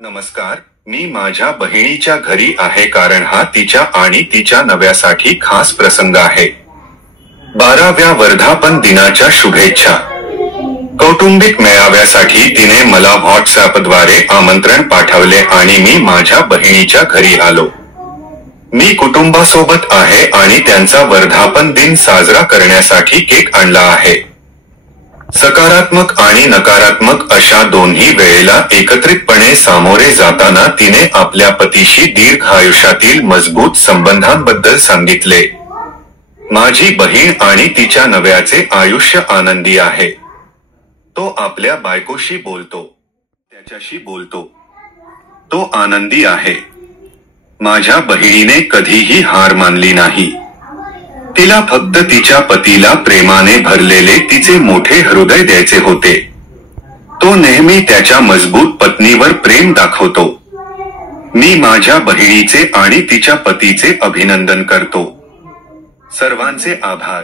नमस्कार, मी माझ्या बहिणीच्या घरी आहे कारण हा तिच्या आणि तिच्या नव्यासाठी खास प्रसंग आहे. 12व्या वर्धापन दिनाच्या शुभेच्छा. कौटुंबिक मेळाव्यासाठी तिने मला व्हॉट्सॲपद्वारे आमंत्रण पाठवले आणि मी माझ्या बहिणीच्या घरी आलो. मी कुटुंबासोबत आहे आणि त्यांचा वर्धापन दिन साजरा करण्यासाठी केक आणला आहे. सकारात्मक आणि नकारात्मक अशा दोन्ही वेळेला एकत्रितपणे सामोरे जाताना तिने आपल्या पतीशी दीर्घ आयुष्यातील मजबूत संबंधांबद्दल सांगितले. माझी बहीण आणि तिच्या नव्याचे आयुष्य आनंदी आहे. तो आपल्या बायकोशी बोलतो, त्याच्याशी बोलतो. तो आनंदी आहे. माझ्या बहिणीने कधीही हार मानली नाही. तिला फक्त तिच्या पतीला प्रेमाने भरलेले तिचे मोठे हृदय द्यायचे होते. तो नेहमी त्याच्या मजबूत पत्नीवर प्रेम दाखवतो. मी माझ्या बहिणीचे आणि तिच्या पतीचे अभिनंदन करतो. सर्वांचे आभार.